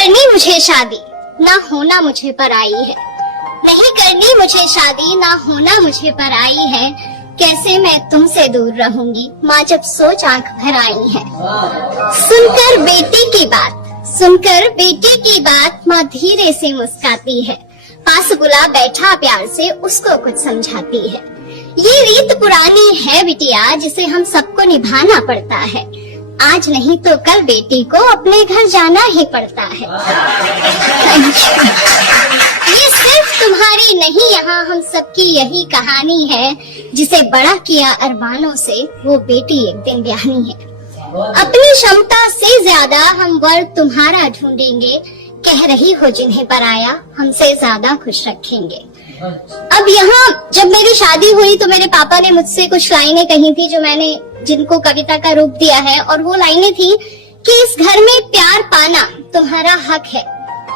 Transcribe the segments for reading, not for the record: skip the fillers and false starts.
करनी मुझे शादी, ना होना मुझे पर आई है। नहीं करनी मुझे शादी, ना होना मुझे पर आई है। कैसे मैं तुमसे दूर रहूंगी, माँ जब सोच आंख भर आई है। सुनकर बेटी की बात माँ धीरे से मुस्काती है। पास बुला बैठा प्यार से उसको कुछ समझाती है। ये रीत पुरानी है बिटिया, जिसे हम सबको निभाना पड़ता है। आज नहीं तो कल बेटी को अपने घर जाना ही पड़ता है। ये सिर्फ तुम्हारी नहीं, यहाँ हम सबकी यही कहानी है। जिसे बड़ा किया अरमानों से, वो बेटी एक दिन ब्याहनी है। अपनी क्षमता से ज्यादा हम वर तुम्हारा ढूंढेंगे। कह रही हो जिन्हें पराया, हमसे ज्यादा खुश रखेंगे। अब यहाँ जब मेरी शादी हुई तो मेरे पापा ने मुझसे कुछ लाइनें कही थी जो मैंने जिनको कविता का रूप दिया है। और वो लाइनें थी कि इस घर में प्यार पाना तुम्हारा हक है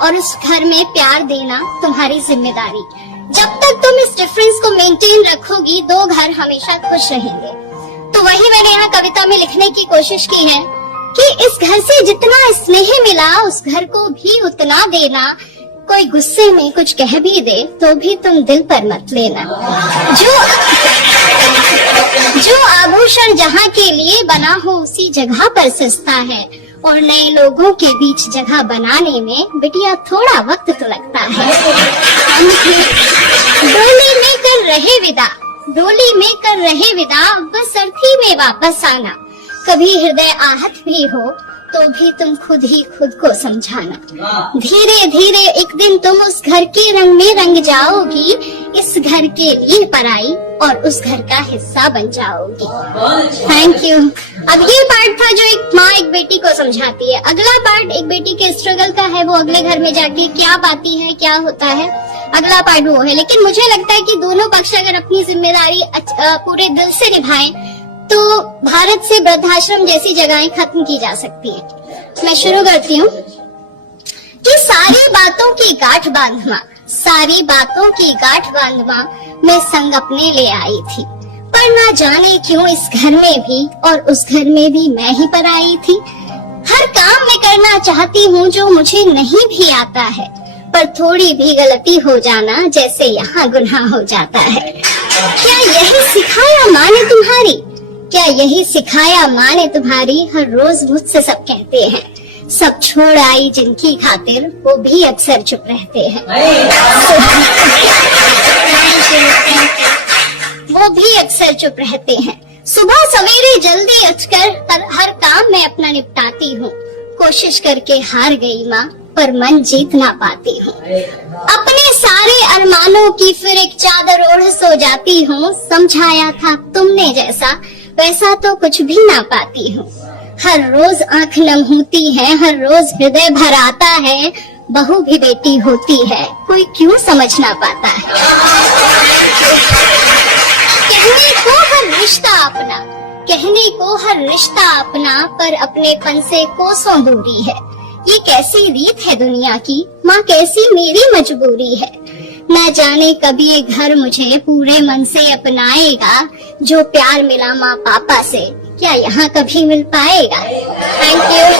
और उस घर में प्यार देना तुम्हारी जिम्मेदारी। जब तक तुम इस डिफरेंस को मेंटेन रखोगी, दो घर हमेशा खुश रहेंगे। तो वही मैंने यहाँ कविता में लिखने की कोशिश की है कि इस घर से जितना स्नेह मिला, उस घर को भी उतना देना। कोई गुस्से में कुछ कह भी दे तो भी तुम दिल पर मत लेना। जो आभूषण जहाँ के लिए बना हो उसी जगह पर सस्ता है। और नए लोगों के बीच जगह बनाने में बिटिया थोड़ा वक्त तो लगता है। डोली में कर रहे विदा, बस अर्थी में वापस आना। कभी हृदय आहत भी हो तो भी तुम खुद ही खुद को समझाना। धीरे धीरे एक दिन तुम उस घर के रंग में रंग जाओगी। इस घर के लिए पराई और उस घर का हिस्सा बन जाओगी। Thank you. अब ये पार्ट था जो एक माँ एक बेटी को समझाती है। अगला पार्ट एक बेटी के स्ट्रगल का है, वो अगले घर में जाके क्या पाती है, क्या होता है, अगला पार्ट वो है। लेकिन मुझे लगता है कि दोनों पक्ष अगर अपनी जिम्मेदारी पूरे दिल से निभाएं तो भारत से वृद्धाश्रम जैसी जगहें खत्म की जा सकती है। मैं शुरू करती हूँ कि सारी बातों की गांठ बांधवा मैं संग अपने ले आई थी। पर ना जाने क्यों इस घर में भी और उस घर में भी मैं ही पर आई थी। हर काम मैं करना चाहती हूँ जो मुझे नहीं भी आता है, पर थोड़ी भी गलती हो जाना जैसे यहाँ गुनाह हो जाता है। क्या यही सिखाया माँ ने तुम्हारी, हर रोज मुझसे सब कहते हैं। सब छोड़ आई जिनकी खातिर, वो भी अक्सर चुप रहते हैं। सुबह सवेरे जल्दी उठकर हर काम मैं अपना निपटाती हूँ। कोशिश करके हार गई माँ, पर मन जीत ना पाती हूँ। अपने सारे अरमानों की फिर एक चादर ओढ़ सो जाती हूँ। समझाया था तुमने जैसा, वैसा तो कुछ भी ना पाती हूँ। हर रोज आंख नम होती है, हर रोज हृदय भर आता है। बहू भी बेटी होती है, कोई क्यों समझ ना पाता है। कहने को हर रिश्ता अपना, पर अपनेपन से कोसों दूरी है। ये कैसी रीत है दुनिया की, माँ कैसी मेरी मजबूरी है। न जाने कभी ये घर मुझे पूरे मन से अपनाएगा। जो प्यार मिला माँ पापा से, क्या यहाँ कभी मिल पाएगा। Thank you.